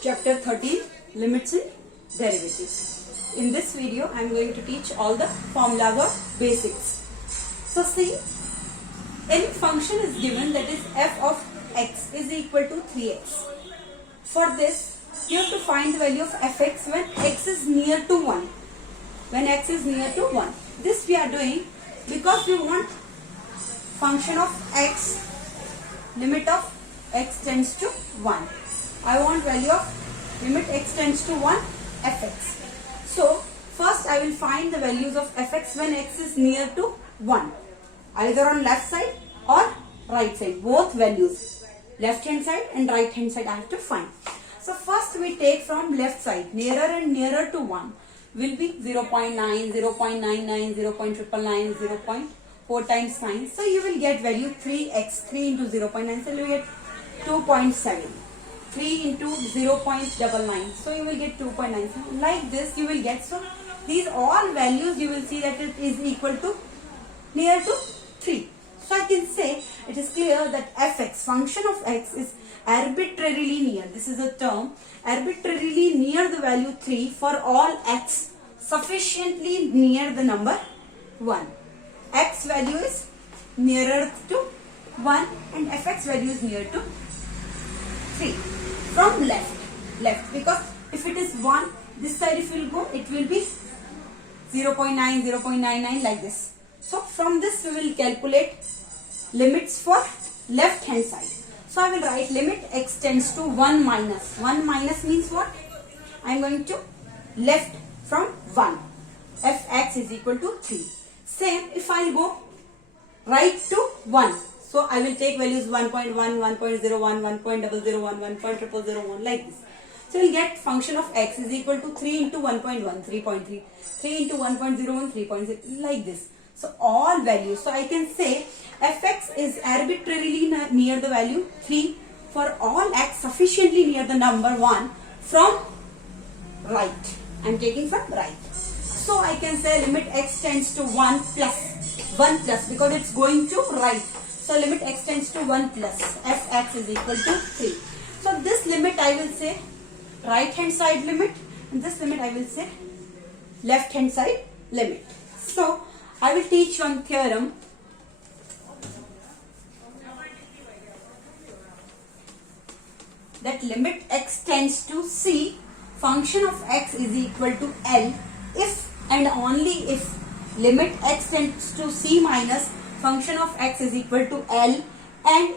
Chapter 13, Limits and Derivatives. In this video, I am going to teach all the formulas or basics. So see, any function is given, that is f of x is equal to 3x. For this, you have to find the value of fx when x is near to 1. When x is near to 1. This we are doing because we want function of x, limit of x tends to 1. I want value of limit x tends to 1 fx. So first I will find the values of fx when x is near to 1. Either on left side or right side. Both values. Left hand side and right hand side I have to find. So first we take from left side. Nearer and nearer to 1 will be 0.9, 0.99, 0.999, 0.4 times 9. So you will get value 3x. 3 into 0.9. So you will get 2.7. 3 into 0.99. So you will get 2.97. Like this you will get. So these all values you will see that it is equal to near to 3. So I can say it is clear that fx, function of x, is arbitrarily near. This is a term. Arbitrarily near the value 3 for all x sufficiently near the number 1. X value is nearer to 1 and fx value is near to 3. From left, because if it is 1, this side if you will go, it will be 0.9, 0.99 like this. So from this we will calculate limits for left hand side. So I will write limit x tends to 1 minus. 1 minus means what? I am going to left from 1. Fx is equal to 3. Same if I go right to 1. So I will take values 1.1, 1.01, 1.001, 1.0001, like this. So we will get function of x is equal to 3 into 1.1, 3.3. 3 into 1.01, 3.6, like this. So all values. So I can say fx is arbitrarily near the value 3 for all x sufficiently near the number 1 from right. I am taking from right. So I can say limit x tends to 1 plus because it's going to right. So limit x tends to 1 plus fx is equal to 3. So this limit I will say right hand side limit and this limit I will say left hand side limit. So I will teach one theorem. That limit x tends to C, function of x is equal to L if and only if limit x tends to C minus function of x is equal to L and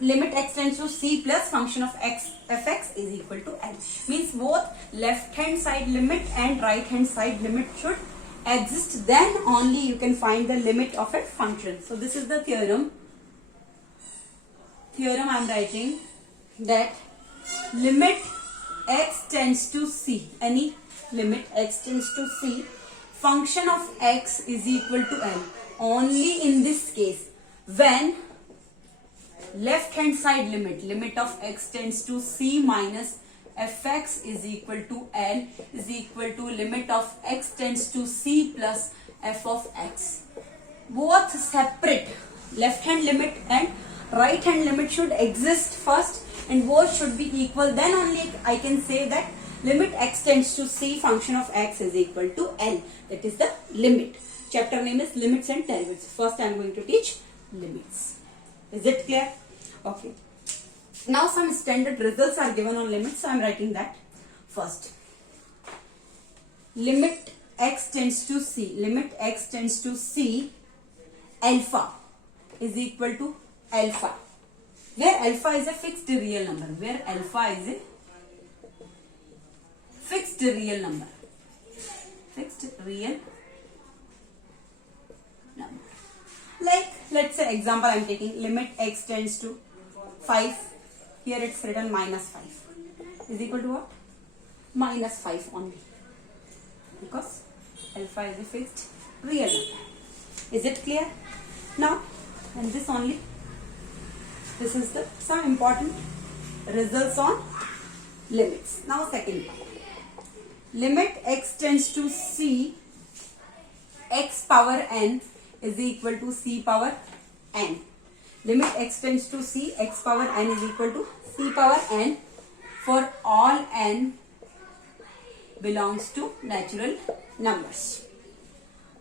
limit x tends to C plus function of x fx is equal to L. Means both left hand side limit and right hand side limit should exist, then only you can find the limit of a function. So this is the theorem. Theorem I am writing that limit x tends to C, any limit x tends to C, function of x is equal to L. Only in this case when left hand side limit of x tends to C minus fx is equal to L is equal to limit of x tends to C plus f of x. Both separate left hand limit and right hand limit should exist first and both should be equal, then only I can say that limit x tends to C, function of x is equal to L. That is the limit. Chapter name is limits and derivatives. First I am going to teach limits. Is it clear? Okay. Now some standard results are given on limits, so I am writing that first. Limit x tends to C, limit x tends to C alpha is equal to alpha, where alpha is a fixed real number, where alpha is a fixed real number, fixed real number. Like let's say example I am taking limit x tends to 5. Here it's written minus 5 is equal to what? Minus 5 only, because alpha is a fixed real number. Is it clear? Now, and this only, this is the some important results on limits. Now second part. Limit x tends to C, x power n is equal to C power n. Limit x tends to C, x power n is equal to C power n for all n belongs to natural numbers.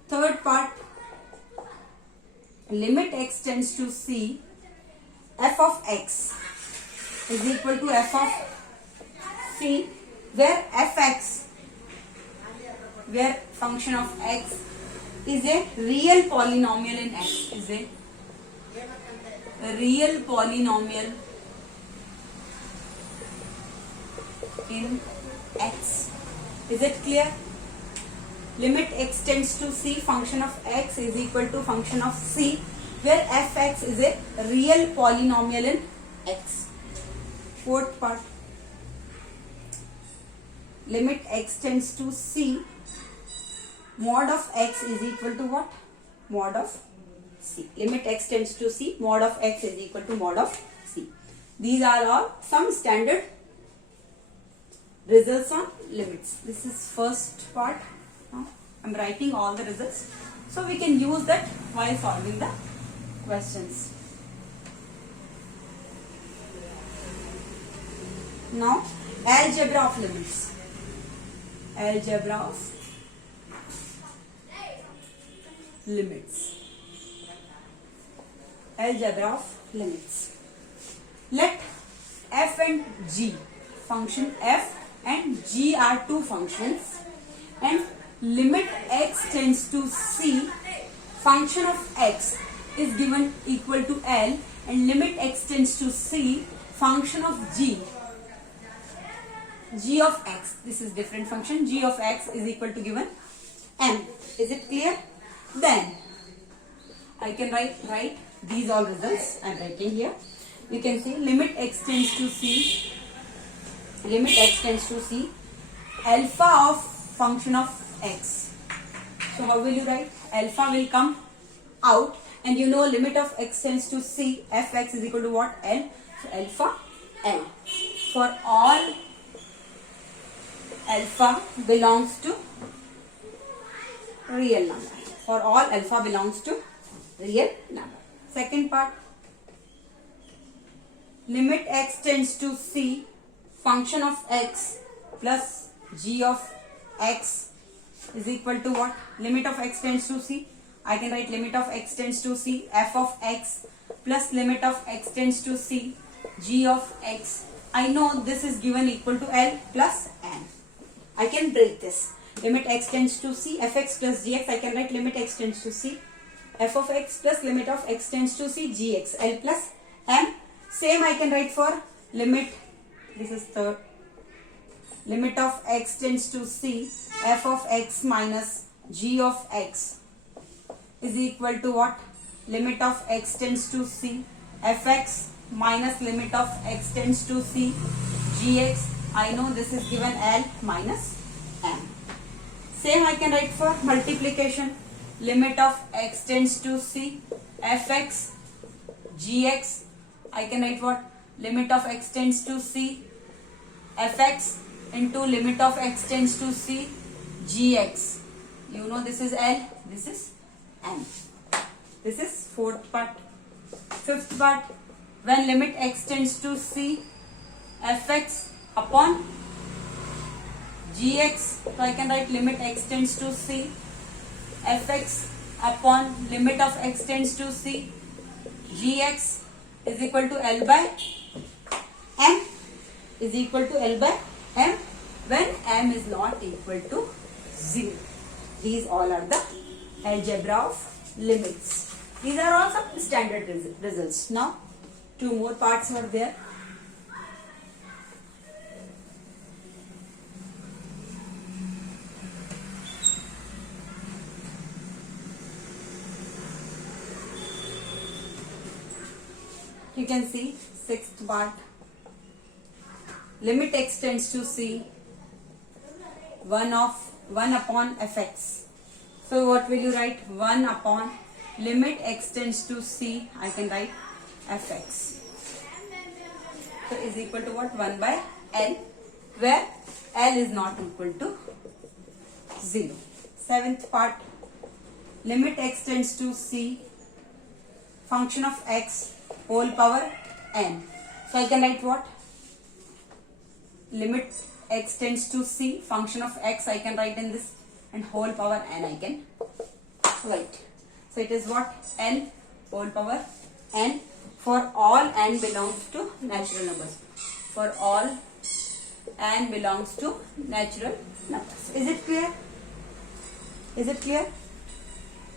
Third part, limit x tends to c, f of x is equal to f of c, where fx, where function of x is a real polynomial in x, is a real polynomial in x. Is it clear? Limit x tends to c, function of x is equal to function of c, where fx is a real polynomial in x. Fourth part, limit x tends to c, mod of x is equal to what? Mod of c. Limit x tends to c, mod of x is equal to mod of c. These are all some standard results on limits. This is first part. I am writing all the results so we can use that while solving the questions. Now, algebra of limits. Algebra of limits. Algebra of limits. Let f and g, function f and g are two functions, and limit x tends to c, function of x is given equal to L, and limit x tends to c, function of g of x, this is different function, g of x is equal to given m. Is it clear? Then I can write these all results. I am writing here. You can see limit x tends to c, limit x tends to c, alpha of function of x. So how will you write? Alpha will come out, and you know limit of x tends to c, fx is equal to what? L. So alpha L. For all alpha belongs to real number. For all alpha belongs to real number. Second part, limit x tends to c, function of x plus g of x is equal to what? Limit of x tends to c. I can write limit of x tends to c, f of x plus limit of x tends to c, g of x. I know this is given equal to L plus n. I can break this. Limit x tends to c, fx plus gx. I can write limit x tends to c, f of x plus limit of x tends to c, gx, L plus m. Same I can write for limit, this is third, limit of x tends to c, f of x minus g of x is equal to what? Limit of x tends to c, fx minus limit of x tends to c, gx. I know this is given L minus m. Same I can write for multiplication. Limit of x tends to c, fx, gx. I can write what? Limit of x tends to c, fx into limit of x tends to c, gx. You know this is L, this is m. This is fourth part. Fifth part, when limit x tends to c, fx upon gx. So I can write limit x tends to c, fx upon limit of x tends to c, gx is equal to L by m, is equal to L by m when m is not equal to 0. These all are the algebra of limits. These are all some standard results. Now, two more parts are there. You can see sixth part. Limit x tends to c, 1 upon fx. So what will you write? 1 upon limit x tends to c. I can write fx. So is equal to what? 1 by L, where L is not equal to 0. Seventh part. Limit x tends to c, function of x whole power n. So I can write what? limit x tends to c, function of x I can write in this, and whole power n I can write. So it is what? N whole power n for all n belongs to natural numbers. For all n belongs to natural numbers. Is it clear? Is it clear?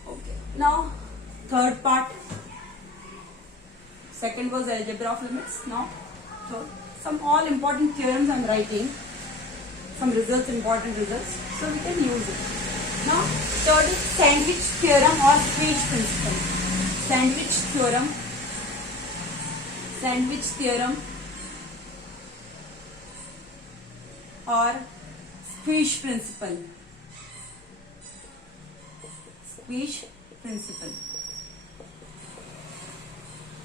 Okay. Now third part. Second was algebra of limits. Now third. Some all important theorems I am writing. Some results, important results. So we can use it. Now third is sandwich theorem or squeeze principle. Sandwich theorem. Sandwich theorem or squeeze principle. Squeeze principle.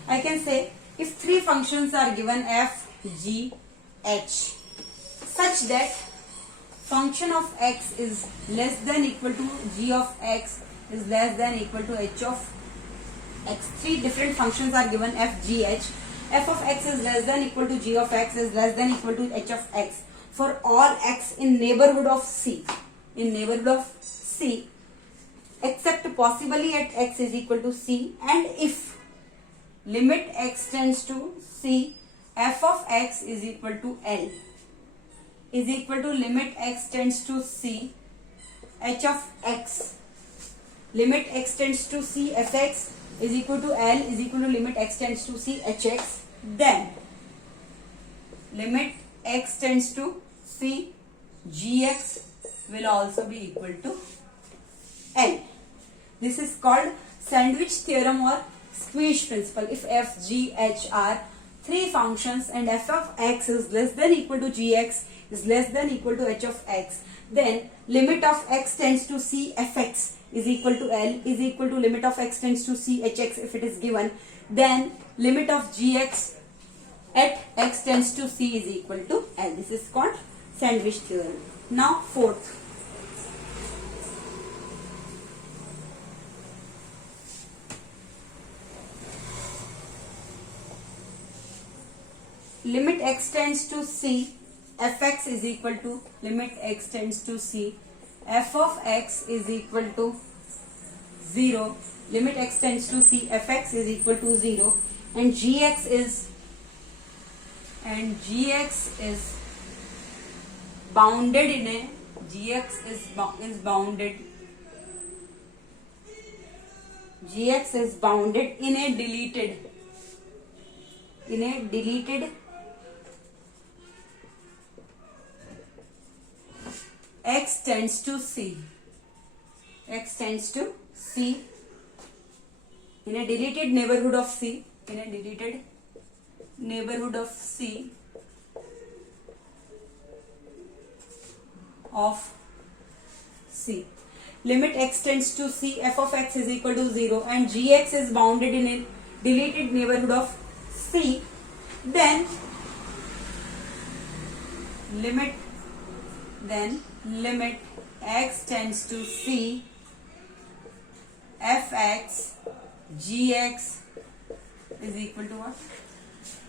I can say if three functions are given f, g, h, such that function of x is less than equal to g of x is less than equal to h of x. Three different functions are given f, g, h. F of x is less than equal to g of x is less than equal to h of x for all x in neighborhood of c. In neighborhood of c, except possibly at x is equal to c, and if limit x tends to c, f of x is equal to L is equal to limit x tends to c, h of x. Limit x tends to c, fx is equal to L is equal to limit x tends to c, hx. Then limit x tends to c, gx will also be equal to L. This is called sandwich theorem or squeeze principle. If f, g, h are three functions and f of x is less than equal to gx is less than equal to h of x, then limit of x tends to c, fx is equal to L is equal to limit of x tends to c, hx if it is given. Then limit of gx at x tends to c is equal to L. This is called sandwich theorem. Now fourth. Limit x tends to c, fx is equal to limit x tends to c, f of x is equal to 0, limit x tends to c, fx is equal to 0, and gx is bounded in a gx is bounded in a deleted x tends to c. X tends to c in a deleted neighborhood of c. In a deleted neighborhood of c of c. Limit x tends to c, f of x is equal to 0, and gx is bounded in a deleted neighborhood of c. Then limit x tends to c, fx, gx is equal to what?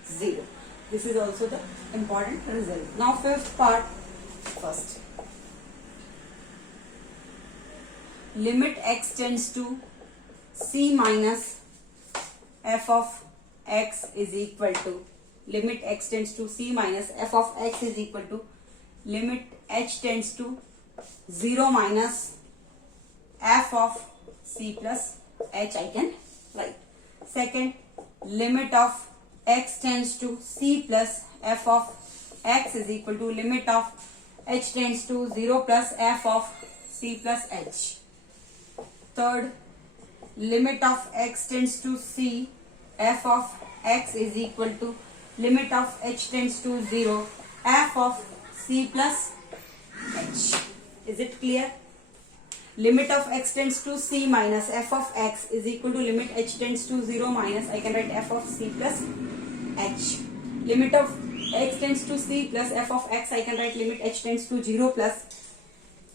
0. This is also the important result. Now fifth part first. Limit x tends to c minus f of x is equal to limit x tends to c minus f of x is equal to limit h tends to 0 minus f of c plus h I can write. Second, limit of x tends to c plus f of x is equal to limit of h tends to 0 plus f of c plus h. Third, limit of x tends to c, f of x is equal to limit of h tends to 0, f of c plus h. Is it clear? Limit of x tends to c minus f of x is equal to limit h tends to 0 minus, I can write f of c plus h. Limit of x tends to c plus f of x, I can write limit h tends to 0 plus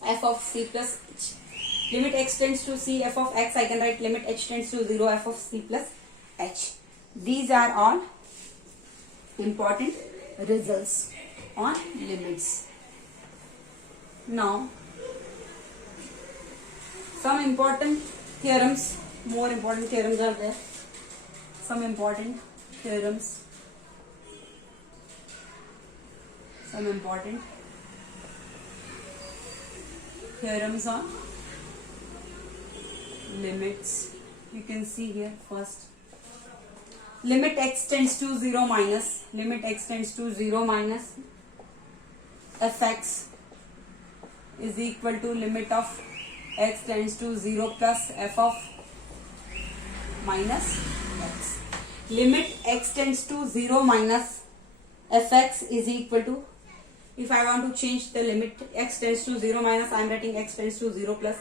f of c plus h. Limit x tends to c, f of x, I can write limit h tends to 0, f of c plus h. These are all important results. on limits. Now, some important theorems, more important theorems are there. Some important theorems. Some important theorems on limits. You can see here first. Limit x tends to 0 minus. Limit x tends to 0 minus fx is equal to limit of x tends to 0 plus f of minus x. Limit x tends to 0 minus fx is equal to, if I want to change the limit x tends to 0 minus, I am writing x tends to 0 plus.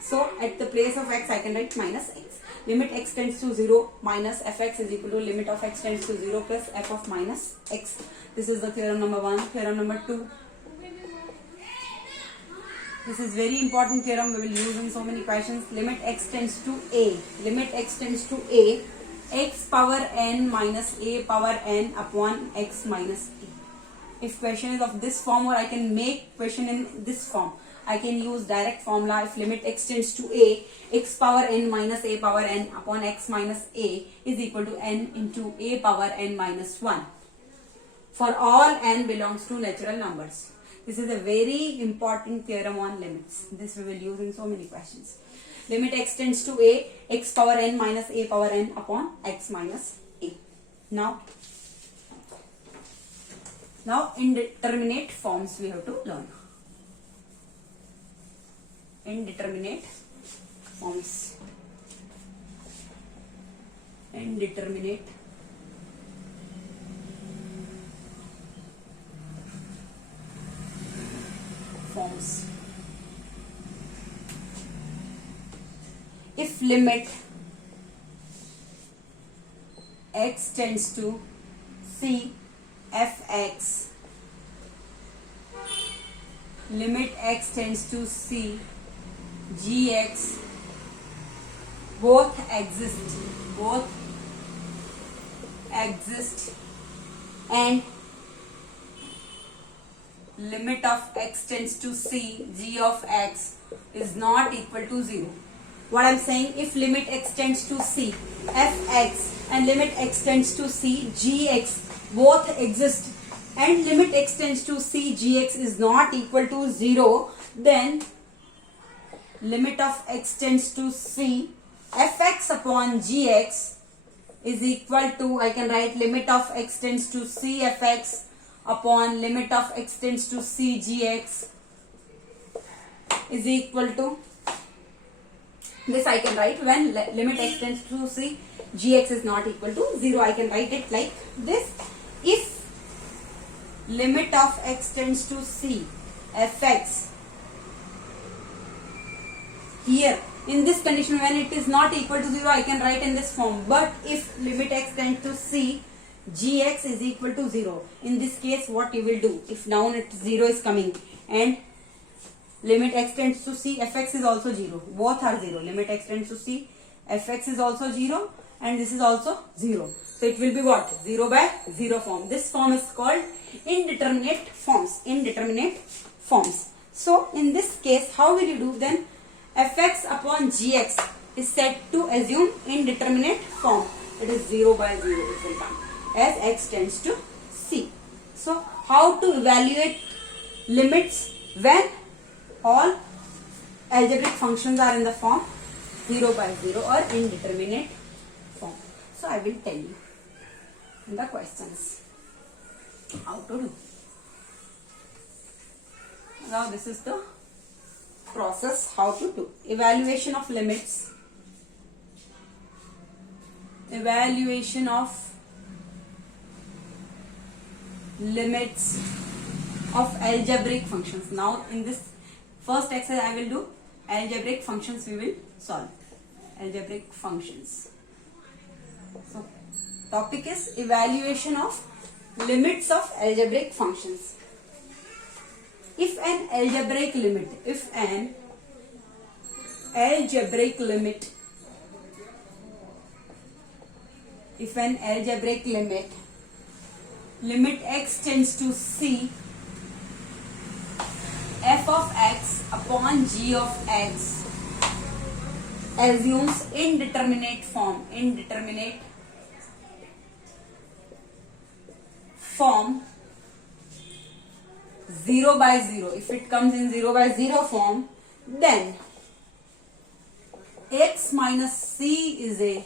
So at the place of x I can write minus x. Limit x tends to 0 minus fx is equal to limit of x tends to 0 plus f of minus x. This is the theorem number 1. Theorem number 2. This is very important theorem, we will use in so many questions. Limit x tends to a. Limit x tends to a. X power n minus a power n upon x minus a. If question is of this form, or I can make question in this form, I can use direct formula. If limit x tends to a, x power n minus a power n upon x minus a is equal to n into a power n minus 1 for all n belongs to natural numbers. This is a very important theorem on limits. This we will use in so many questions. Limit x tends to a, x power n minus a power n upon x minus a. Now indeterminate forms we have to learn. Indeterminate forms. Indeterminate forms. If limit x tends to c fx, limit x tends to c gx, both exist and limit of x tends to c g of x is not equal to 0. What I am saying, if limit x tends to c fx and limit x tends to c gx both exist and limit x tends to c gx is not equal to 0, then limit of x tends to c fx upon gx is equal to, I can write limit of x tends to c fx upon limit of x tends to c gx is equal to, this I can write when limit x tends to c gx is not equal to 0. I can write it like this. If limit of x tends to c fx, here in this condition when it is not equal to 0 I can write in this form, but if limit x tends to c gx is equal to 0, in this case what you will do, if now 0 is coming and limit x tends to c fx is also 0, both are 0, limit x tends to c fx is also 0 and this is also 0, so it will be what, 0 by 0 form. This form is called indeterminate forms. Indeterminate forms. So in this case how will you do then? Fx upon gx is said to assume indeterminate form, it is 0 by 0 it will come as x tends to c. So how to evaluate limits when all algebraic functions are in the form 0 by 0 or indeterminate form? So I will tell you in the questions how to do. Now this is the process how to do. Evaluation of limits. Evaluation of limits of algebraic functions. Now in this first exercise I will do algebraic functions, we will solve algebraic functions. So topic is evaluation of limits of algebraic functions. If an algebraic limit, limit x tends to c upon g of x assumes indeterminate form 0 by 0. If it comes in 0 by 0 form, then x minus c is a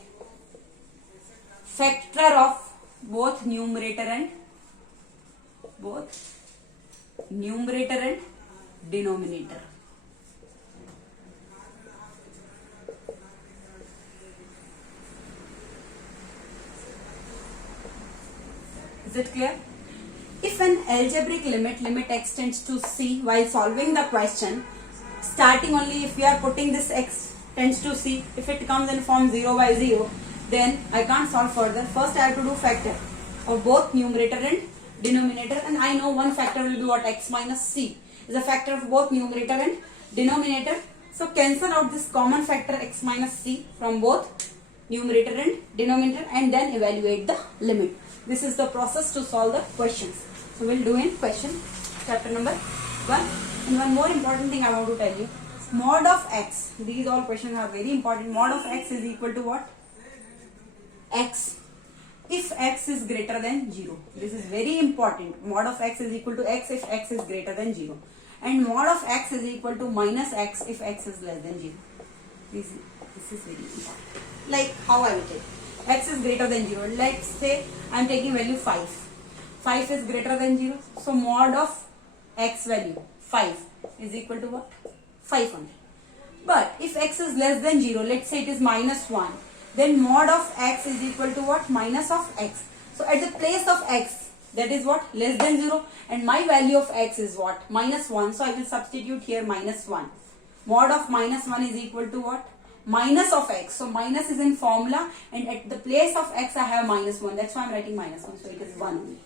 factor of both numerator and denominator. Is it clear? If an algebraic limit x tends to c while solving the question, starting only if we are putting this x tends to c, if it comes in form 0 by 0, then I can't solve further. First I have to do factor of both numerator and denominator, and I know one factor will be what? X minus c is a factor of both numerator and denominator. So cancel out this common factor x minus c from both numerator and denominator and then evaluate the limit. This is the process to solve the questions. So we'll do in question chapter number 1. And one more important thing I want to tell you. Mod of x. These all questions are very important. Mod of x is equal to what? X. If x is greater than 0. This is very important. Mod of x is equal to x if x is greater than 0. And mod of x is equal to minus x if x is less than 0. This is very important. Like how I will take. X is greater than 0. Let's say I am taking value 5. 5 is greater than 0. So mod of x value 5 is equal to what? 5 only. But if x is less than 0, let's say it is minus 1. Then mod of x is equal to what? Minus of x. So at the place of x, that is what? Less than 0. And my value of x is what? Minus 1. So I will substitute here minus 1. Mod of minus 1 is equal to what? Minus of x. So minus is in formula and at the place of x I have minus 1. That's why I am writing minus 1. So it is 1 only.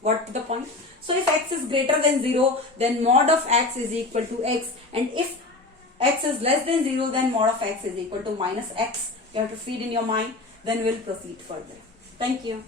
What the point? So if x is greater than 0, then mod of x is equal to x. And if x is less than 0, then mod of x is equal to minus x. You have to feed in your mind. Then we'll proceed further. Thank you.